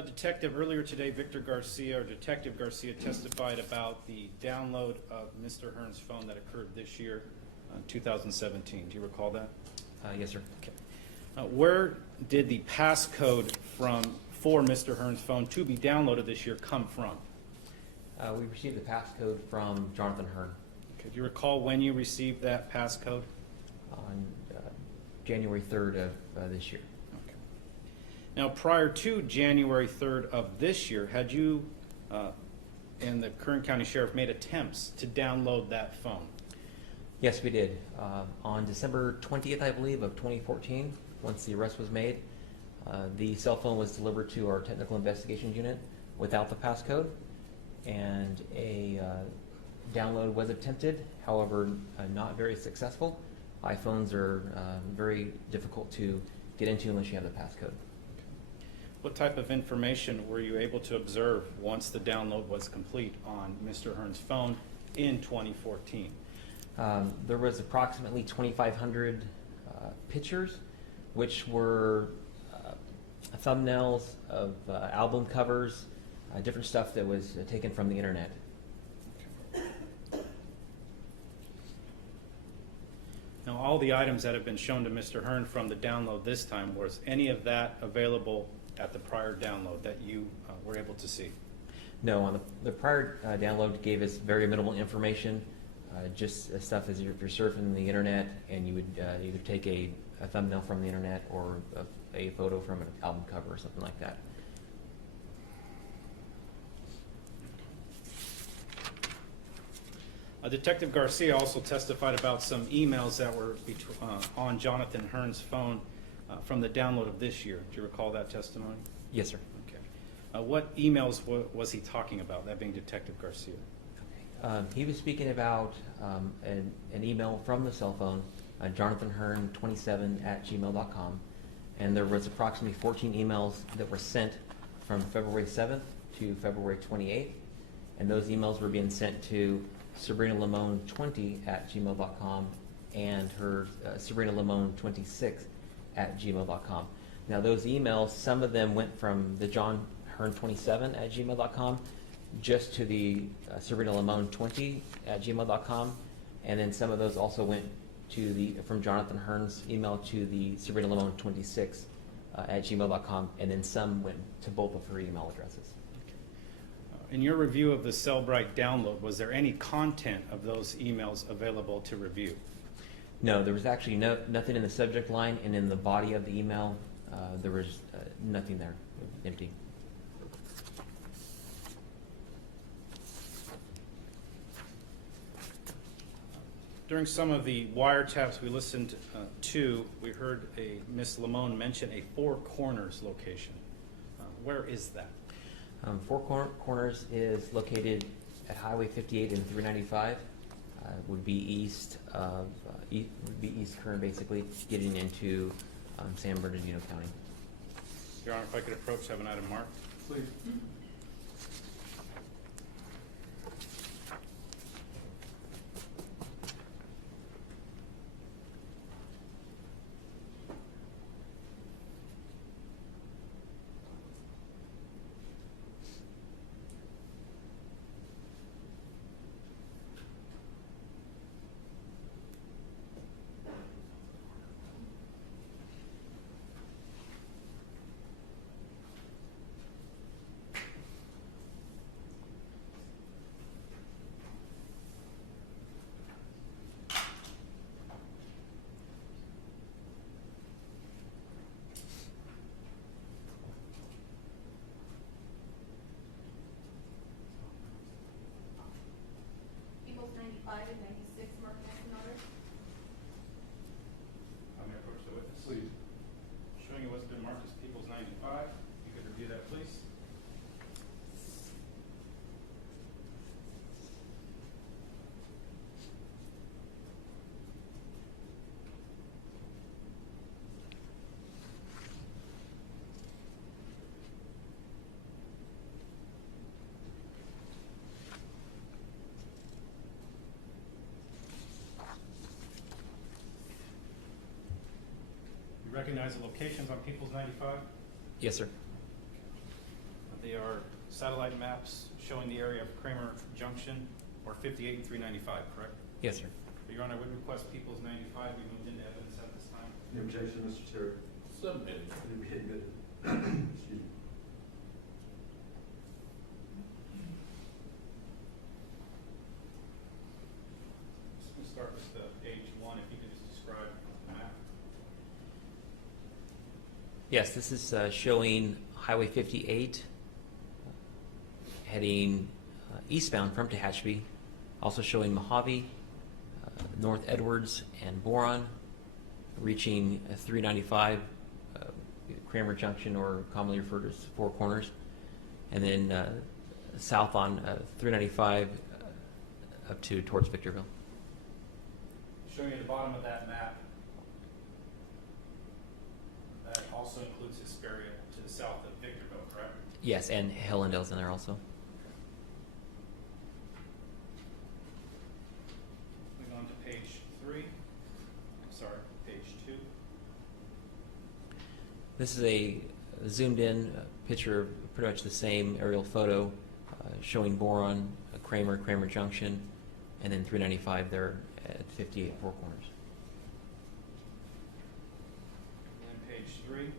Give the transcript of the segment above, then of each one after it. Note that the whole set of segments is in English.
Detective, earlier today, Detective Garcia testified about the download of Mr. Hearn's phone that occurred this year, 2017. Do you recall that? Yes, sir. Okay. Where did the passcode for Mr. Hearn's phone to be downloaded this year come from? We received the passcode from Jonathan Hearn Okay. Do you recall when you received that passcode? on January 3rd of this year. Okay. Now, prior to January 3rd of this year, had you and the Kern County Sheriff made attempts to download that phone? Yes, we did. On December 20th, I believe, of 2014, once the arrest was made, the cell phone was delivered to our technical investigations unit without the passcode, and a download was attempted, however, not very successful. iPhones are very difficult to get into unless you have the passcode. What type of information were you able to observe once the download was complete on Mr. Hearn's phone in 2014? There was approximately 2,500 pictures, which were thumbnails of album covers, different stuff that was taken from the internet. Now, all the items that have been shown to Mr. Hearn from the download this time, was any of that available at the prior download that you were able to see? No, on the prior download gave us very minimal information, just stuff as if you're surfing the internet and you would either take a thumbnail from the internet or a photo from an album cover or something like that. Detective Garcia also testified about some emails that were on Jonathan Hearn's phone from the download of this year. Do you recall that testimony? Yes, sir. Okay. What emails was he talking about, that being Detective Garcia? He was speaking about an email from the cell phone, jonathanhearn27@gmail.com, and there was approximately 14 emails that were sent from February 7th to February 28th, and those emails were being sent to Sabrina Limon 20@gmail.com and her Sabrina Limon 26@gmail.com. Now those emails, some of them went from the John Hearn 27@gmail.com just to the Sabrina Limon 20@gmail.com, and then some of those also went to from Jonathan Hearn's email to the Sabrina Limon 26@gmail.com, and then some went to both of her email addresses. In your review of the Cellbrite download, was there any content of those emails available to review? No, there was actually nothing in the subject line, and in the body of the email, there was nothing there, empty. During some of the wiretaps we listened to, we heard Miss Limon mention a Four Corners location. Where is that? Four Corners is located at Highway 58 and 395. Would be east Kern, basically, getting into San Bernardino County. Your Honor, if I could approach, have an item marked. Please. People's 95 and 96 marked next in order. I'm going to approach the witness. Please. Showing you what's been marked as People's 95. You could review that, please. You recognize the locations on People's 95? Yes, sir. They are satellite maps showing the area of Kramer Junction, or 58 and 395, correct? Yes, sir. Your Honor, I would request People's 95 be moved into evidence at this time. Any objection, Mr. Terry? Submitted. Okay, good. Excuse me. Just going to start with page 1, if you could just describe the map. Yes, this is showing Highway 58 heading eastbound from Tehachapi, also showing Mojave, North Edwards, and Boron, reaching 395, Kramer Junction, or commonly referred to as Four Corners, and then south on 395 up to towards Victorville. Showing you the bottom of that map, that also includes Hesperia to the south of Victorville, correct? Yes, and Hellendale's in there also. Moving on to page 3. Sorry, page 2. This is a zoomed in picture of pretty much the same aerial photo showing Boron, Kramer Junction, and then 395 there at 58 Four Corners. And then page 3.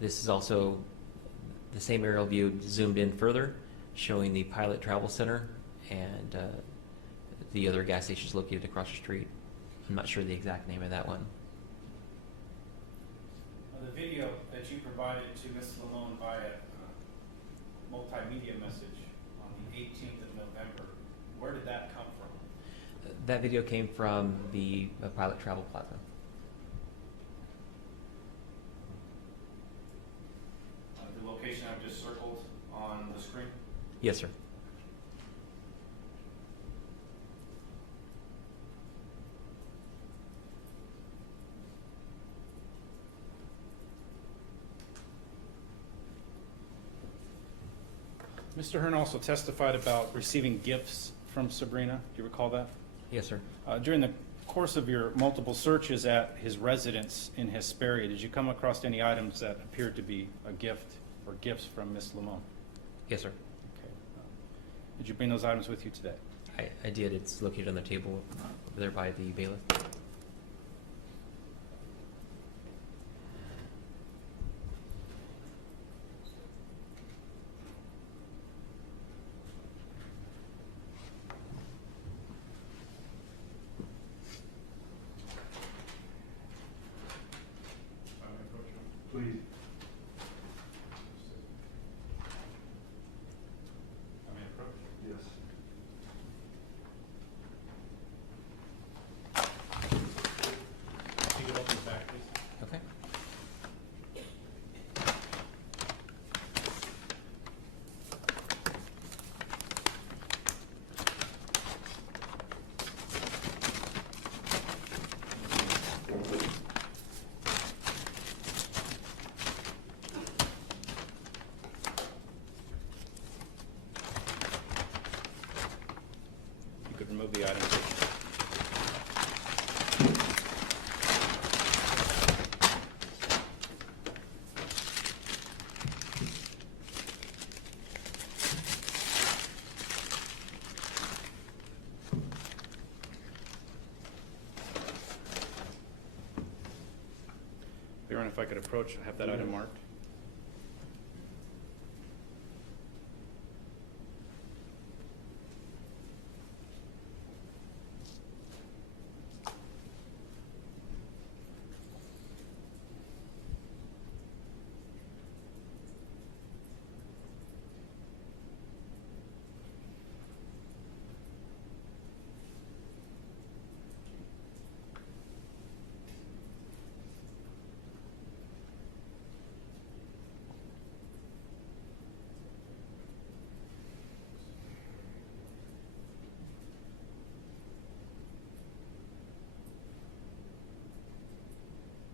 This is also the same aerial view zoomed in further, showing the Pilot Travel Center and the other gas stations located across the street. I'm not sure the exact name of that one. The video that you provided to Ms. Limon via multimedia message on the 18th of November, where did that come from? That video came from the Pilot Travel Plaza. The location I've just circled on the screen? Yes, sir. Mr. Hearn also testified about receiving gifts from Sabrina. Do you recall that? Yes, sir. During the course of your multiple searches at his residence in Hesperia, did you come across any items that appeared to be a gift or gifts from Ms. Limon? Yes, sir. Okay. Did you bring those items with you today? I did. It's located on the table there by the bailiff. Please. I mean, approach. Yes. If you could open the back, please. Okay. You could remove the items. Your Honor, if I could approach, have that item marked.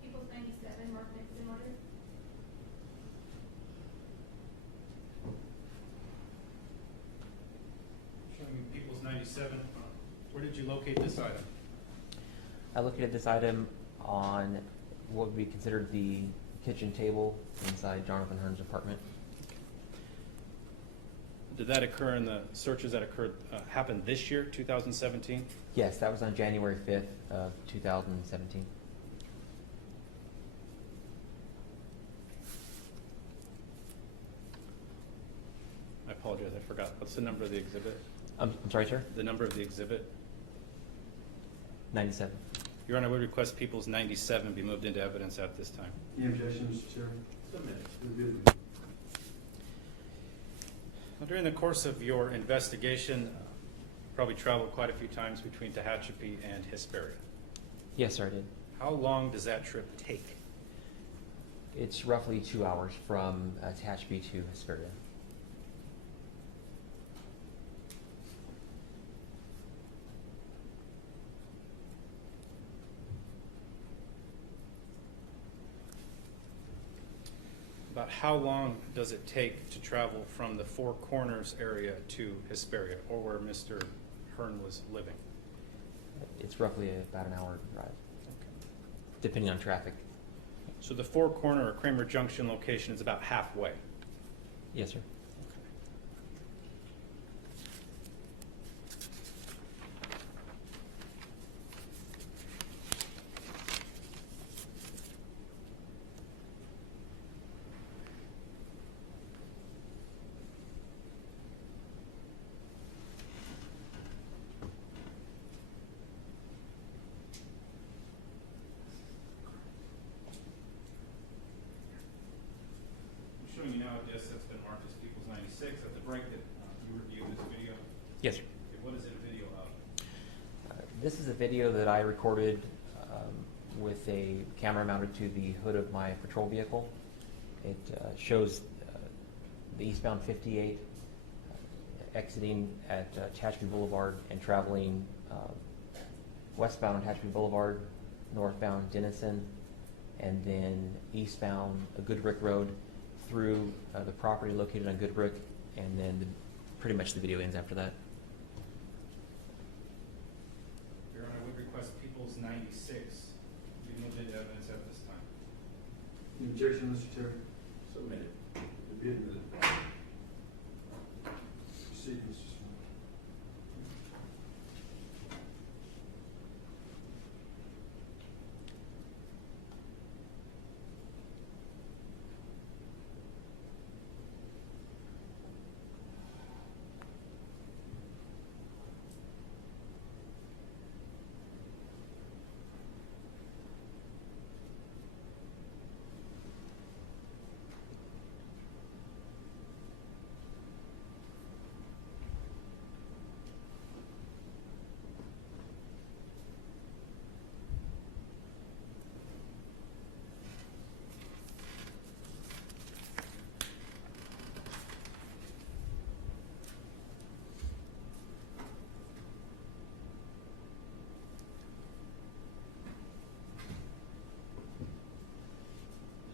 People's 97, marked next in order. Showing you People's 97. Where did you locate this item? I located this item on what would be considered the kitchen table inside Jonathan Hearn's apartment. Did that occur in the searches that happened this year, 2017? Yes, that was on January 5th of 2017. I apologize, I forgot. What's the number of the exhibit? I'm sorry, sir? The number of the exhibit? 97. Your Honor, I would request People's 97 be moved into evidence at this time. Any objection, Mr. Chairman? Submitted. Very good. Now, during the course of your investigation, probably traveled quite a few times between Tehachapi and Hesperia. Yes, sir, I did. How long does that trip take? It's roughly 2 hours from Tehachapi to Hesperia. About how long does it take to travel from the Four Corners area to Hesperia, or where Mr. Hearn was living? It's roughly about an hour drive, depending on traffic. So the Four Corner or Kramer Junction location is about halfway. Yes, sir. I'm showing you now a disc that's been marked as People's 96. At the break that you reviewed this video. Yes, sir. Okay, what is it a video of? This is a video that I recorded with a camera mounted to the hood of my patrol vehicle. It shows the eastbound 58 exiting at Tehachapi Boulevard and traveling westbound on Tehachapi Boulevard, northbound Denison, and then eastbound Goodrick Road through the property located on Goodrick, and then pretty much the video ends after that. Your Honor, I would request People's 96 be moved into evidence at this time. Any objection, Mr. Chairman? Submitted. Very good. Proceed, Mr. Smith.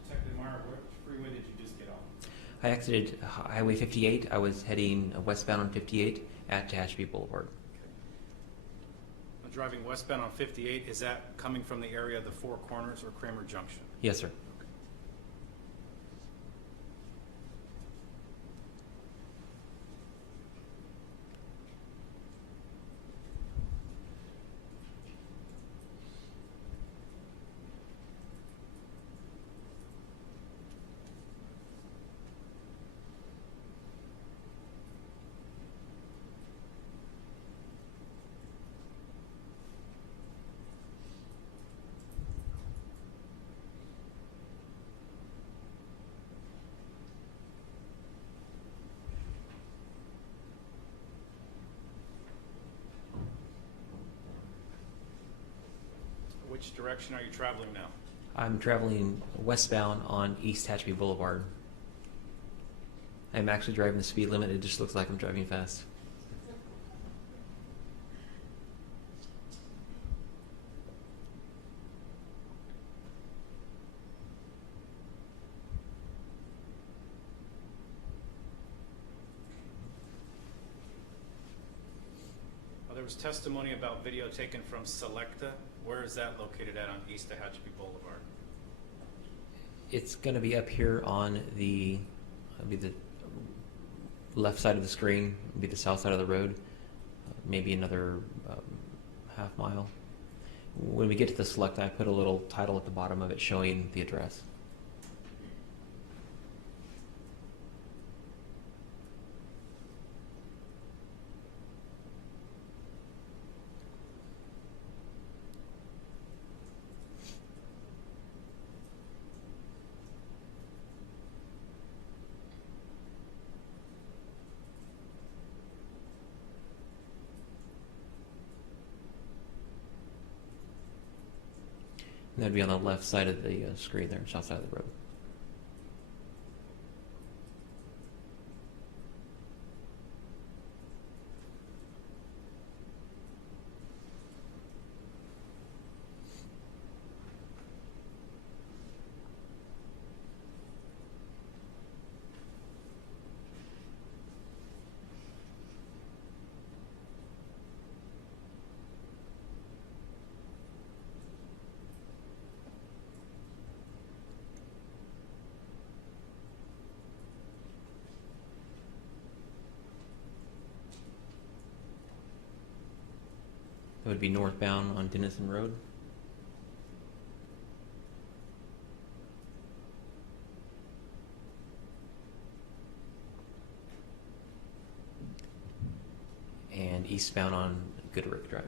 Detective Meyer, which freeway did you just get off? I exited Highway 58. I was heading westbound on 58 at Tehachapi Boulevard. Driving westbound on 58, is that coming from the area of the Four Corners or Kramer Junction? Yes, sir. Which direction are you traveling now? I'm traveling westbound on East Tehachapi Boulevard. I'm actually driving the speed limit. It just looks like I'm driving fast. There was testimony about video taken from Selecta. Where is that located at on East Tehachapi Boulevard? It's going to be up here on the left side of the screen would be the south side of the road, maybe another half mile. When we get to the select, I put a little title at the bottom of it showing the address. And that'd be on the left side of the screen there, south side of the road. That would be northbound on Denison Road. And eastbound on Goodrich Drive.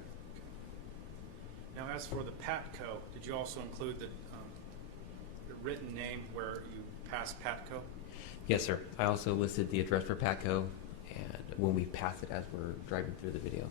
Now, as for the Patco, did you also include the written name where you pass Patco? Yes, sir. I also listed the address for Patco and when we pass it as we're driving through the video.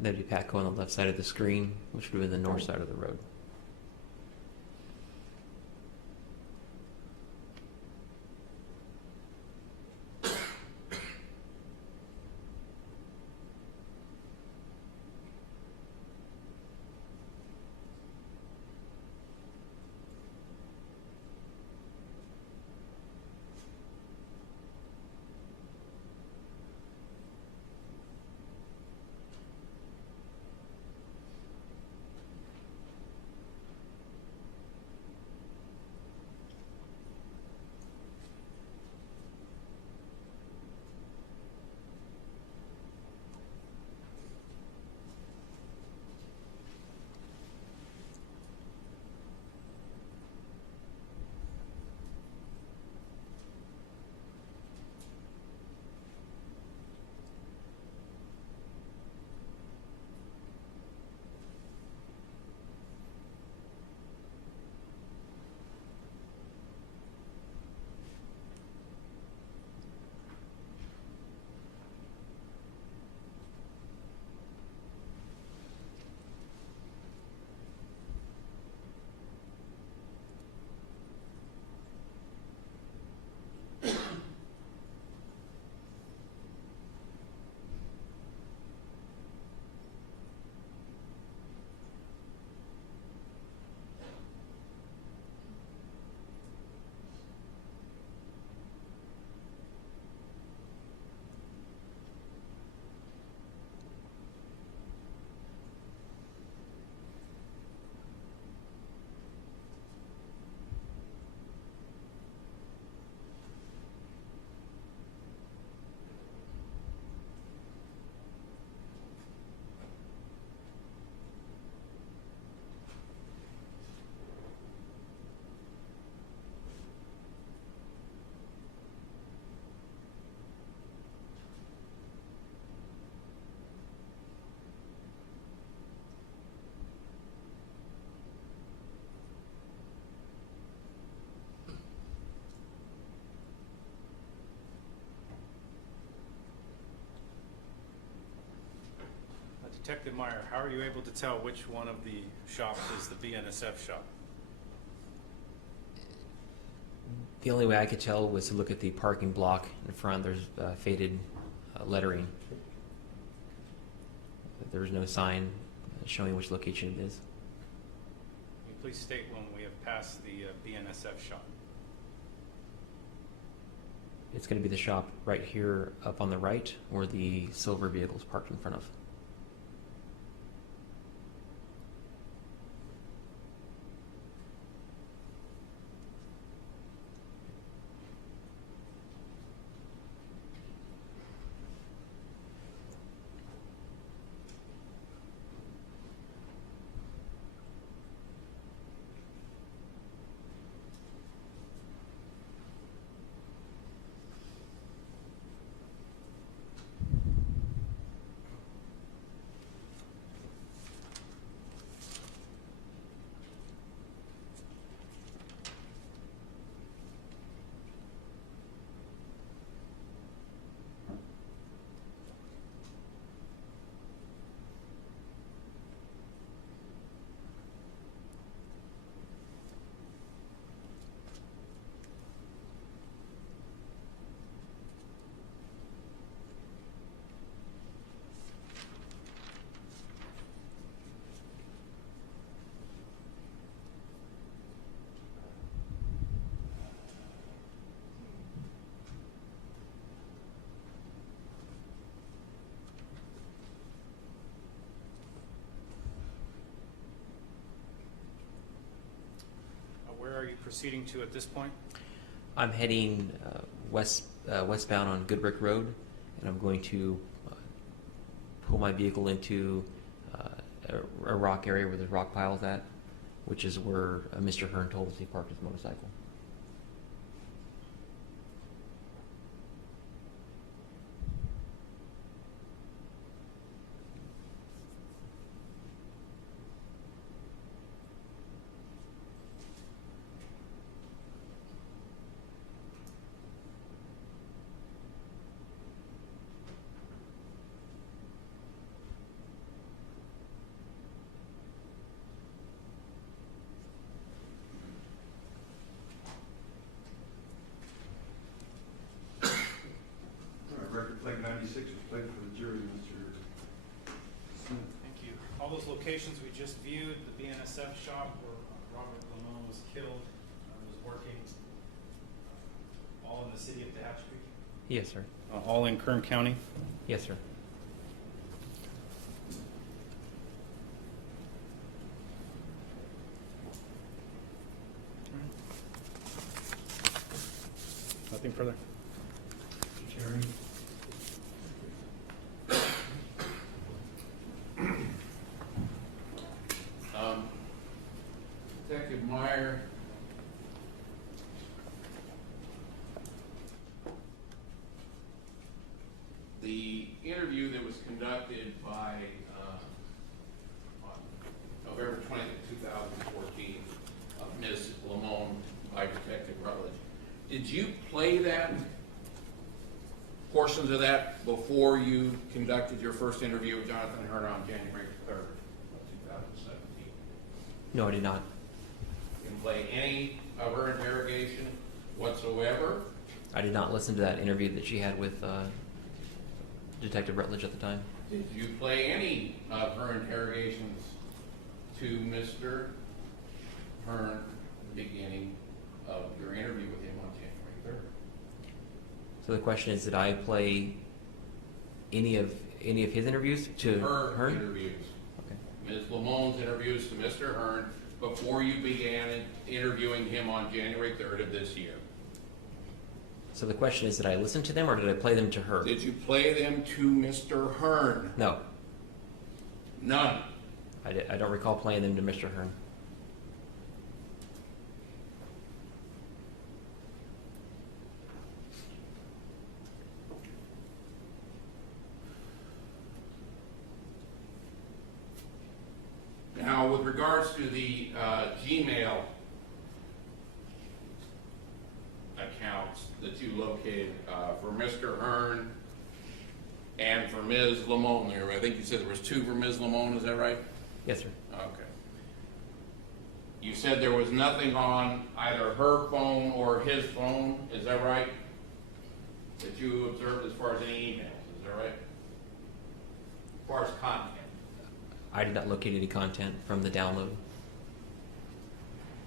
That'd be Patco on the left side of the screen, which would be the north side of the road. Detective Meyer, how are you able to tell which one of the shops is the BNSF shop? The only way I could tell was to look at the parking block in front. There's faded lettering. There's no sign showing which location it is. Can you please state when we have passed the BNSF shop? It's going to be the shop right here up on the right where the silver vehicle is parked in front of. Where are you proceeding to at this point? I'm heading westbound on Goodrick Road, and I'm going to pull my vehicle into a rock area where there's rock piles at, which is where Mr. Hearn told us he parked his motorcycle. Record plate 96 was played for the jury, Mr. Smith. Thank you. All those locations we just viewed, the BNSF shop where Robert Limon was killed, was working, all in the city of Tehachapi? Yes, sir. All in Kern County? Yes, sir. Nothing further? Mr. Terry? Detective Meyer, the interview that was conducted by on November 20th, 2014 of Ms. Limon by Detective Rutledge, did you play that, portions of that, before you conducted your first interview with Jonathan Hearn on January 3rd of 2017? No, I did not. Didn't play any of her interrogation whatsoever? I did not listen to that interview that she had with Detective Rutledge at the time. Did you play any of her interrogations to Mr. Hearn at the beginning of your interview with him on January 3rd? So the question is, did I play any of his interviews to Her Hearn? interviews. Okay. Ms. Limon's interviews to Mr. Hearn before you began interviewing him on January 3rd of this year. So the question is, did I listen to them or did I play them to her? Did you play them to Mr. Hearn? No, None. I don't recall playing them to Mr. Hearn. Now, with regards to the Gmail accounts that you located for Mr. Hearn And for Ms. Limon there, I think you said there was 2 for Ms. Limon, is that right? Yes, sir. Okay. You said there was nothing on either her phone or his phone, is that right? That you observed as far as any emails, is that right? As far as content. I did not locate any content from the download.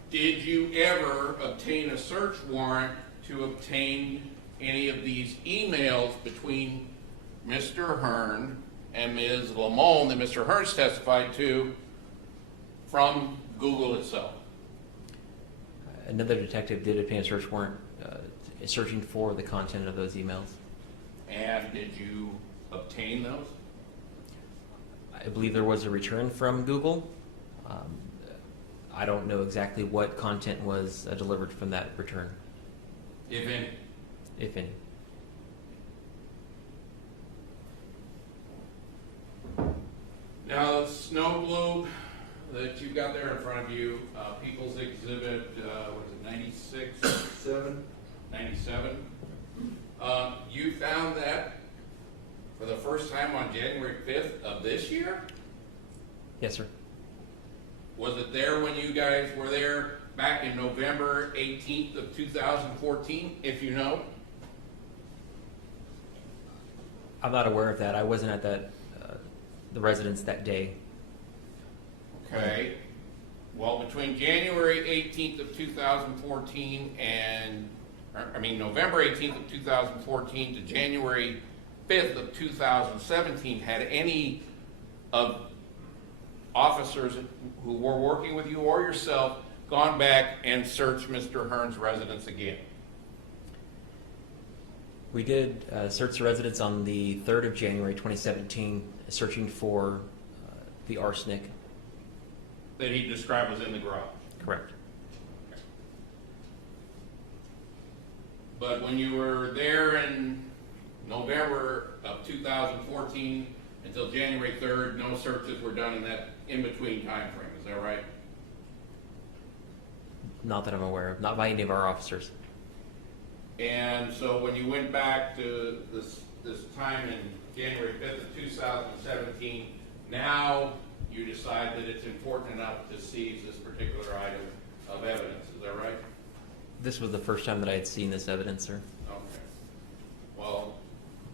Did you ever obtain a search warrant to obtain any of these emails between Mr. Hearn and Ms. Limon that Mr. Hearn's testified to from Google itself? Another detective did obtain a search warrant searching for the content of those emails. And did you obtain those? I believe there was a return from Google. I don't know exactly what content was delivered from that return, If any? if any. Now, the snow globe that you've got there in front of you, People's Exhibit, what is it, 96? 97. You found that for the first time on January 5th of this year? Yes, sir. Was it there when you guys were there back in November 18th of 2014, if you know? I'm not aware of that. I wasn't at that the residence that day. Okay. Well, between January 18th of 2014 and, November 18th of 2014 to January 5th of 2017, had any of officers who were working with you or yourself gone back and searched Mr. Hearn's residence again? We did search the residence on the 3rd of January 2017, searching for the arsenic. That he described was in the garage? Correct. But when you were there in November of 2014 until January 3rd, no searches were done in that in-between time frame, is that right? Not that I'm aware of. Not by any of our officers. And so when you went back to this time in January 5th of 2017, now you decide that it's important enough to seize this particular item of evidence, is that right? This was the first time that I had seen this evidence, sir. Okay. Well,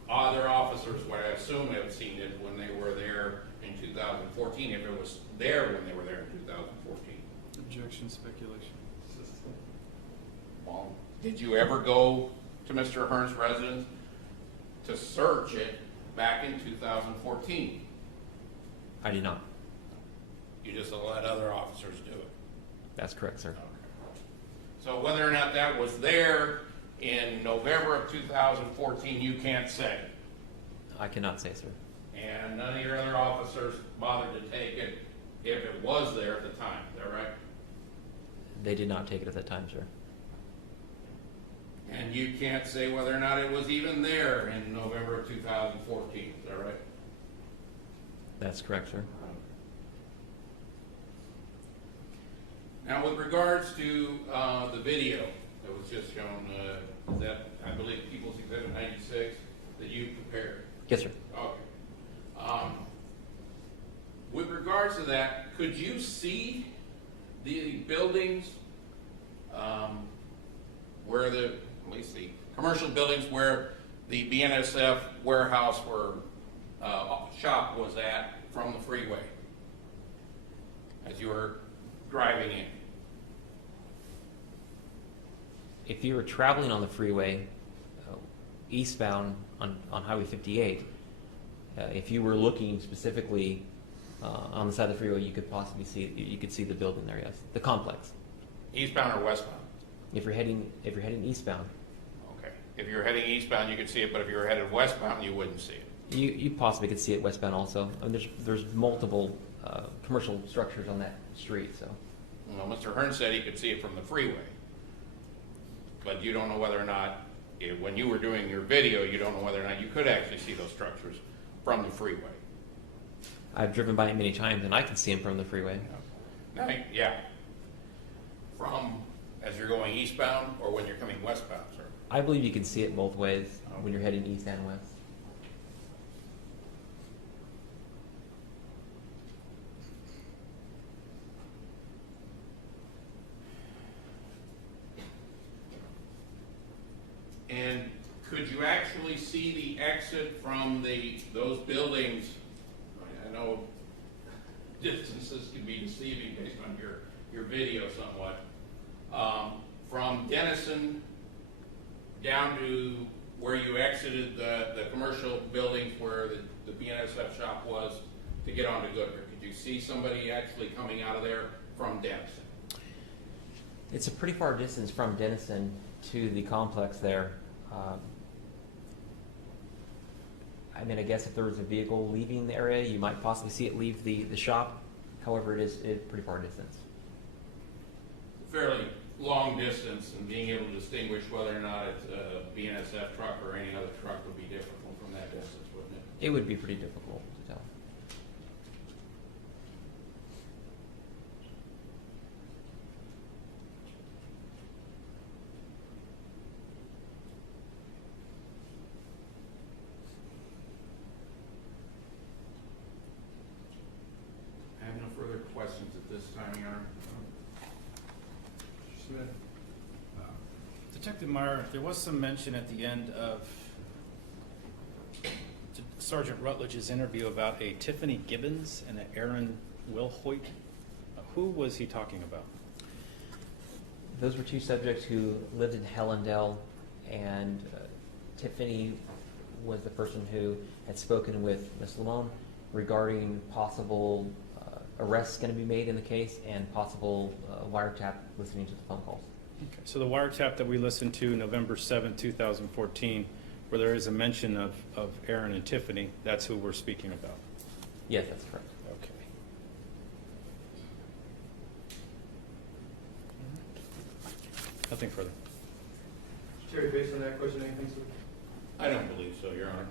other officers would I assume have seen it when they were there in 2014, if it was there when they were there in 2014. Objection, speculation. Well, did you ever go to Mr. Hearn's residence to search it back in 2014? I did not. You just let other officers do it? That's correct, sir. Okay. So whether or not that was there in November of 2014, you can't say? I cannot say, sir. And none of your other officers bothered to take it if it was there at the time, is that right? They did not take it at that time, sir. And you can't say whether or not it was even there in November of 2014, is that right? That's correct, sir. Now, with regards to the video that was just shown, is that, I believe, People's Exhibit 96 that you prepared? Yes, sir. Okay. With regards to that, could you see the buildings where at least the commercial buildings where the BNSF warehouse or shop was at from the freeway as you were driving in? If you were traveling on the freeway eastbound on Highway 58, if you were looking specifically on the side of the freeway, you could possibly see the building there. Yes, the complex. Eastbound or westbound? If you're heading eastbound, Okay. If you're heading eastbound, you could see it, but if you were headed westbound, you wouldn't see it. you possibly could see it westbound also. I mean, there's multiple commercial structures on that street, so. Well, Mr. Hearn said he could see it from the freeway, but you don't know whether or not, when you were doing your video, you don't know whether or not you could actually see those structures from the freeway. I've driven by it many times, and I can see them from the freeway. Now, yeah. From, as you're going eastbound or when you're coming westbound, sir? I believe you can see it both ways when you're heading east and west. And could you actually see the exit from those buildings? I know distances can be deceiving based on your video somewhat. From Denison down to where you exited the commercial buildings where the BNSF shop was to get onto Goodrich. Could you see somebody actually coming out of there from Denison? It's a pretty far distance from Denison to the complex there. I mean, I guess if there was a vehicle leaving the area, you might possibly see it leave the shop. However, it's pretty far distance. Fairly long distance, and being able to distinguish whether or not it's a BNSF truck or any other truck would be difficult from that distance, wouldn't it? It would be pretty difficult to tell. I have no further questions at this time, Your Honor. Mr. Smith? Detective Meyer, there was some mention at the end of Sergeant Rutledge's interview about a Tiffany Gibbons and an Aaron Wilhoit. Who was he talking about? Those were two subjects who lived in Hellendale, and Tiffany was the person who had spoken with Ms. Limon regarding possible arrests going to be made in the case and possible wiretap listening to the phone calls. Okay, so the wiretap that we listened to November 7, 2014, where there is a mention of Aaron and Tiffany, that's who we're speaking about. Yes, that's correct. Okay. Nothing further. Terry, based on that question, anything, sir? I don't believe so, Your Honor.